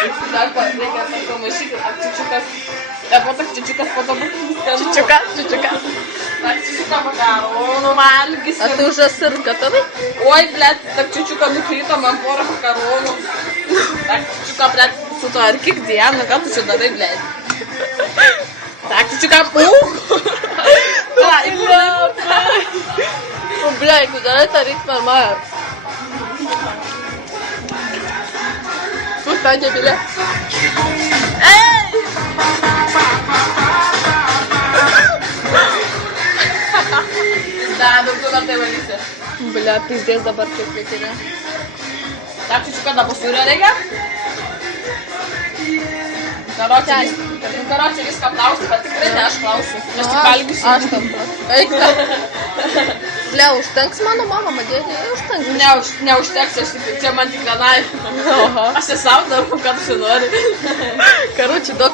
Dar reikia pamaišyti, ar čiučiukas. Po to čiučiukas podobus. Čiučiukas. Так, čiučiuką makaronų valgysim. А ты уже сыр готовый? Ой, блядь, так čiučiuką nukrito man porą makaronų. Так, čiučiuką, блядь, sutvarkyk dieną, ką tu čia darai, blядь. Так, čiučiuką, Ну, блядь, куда это ритм нормально? Тут Надя билет. Эй! Да, daugiau tai valysi. Бля, пиздец, dabar kaip reikia. Так, čiučiuką dabar surė reikia. Karočią viską klausiu, bet tikrai ne aš klausiu. Aš tik valgysiu. Aš tam. Eik tam. Бля, užtenks mano mama, madėlė, užtenks. Neužteks, čia man tik vienai. Aš tiesiog darau, kad tu nori. Короче, до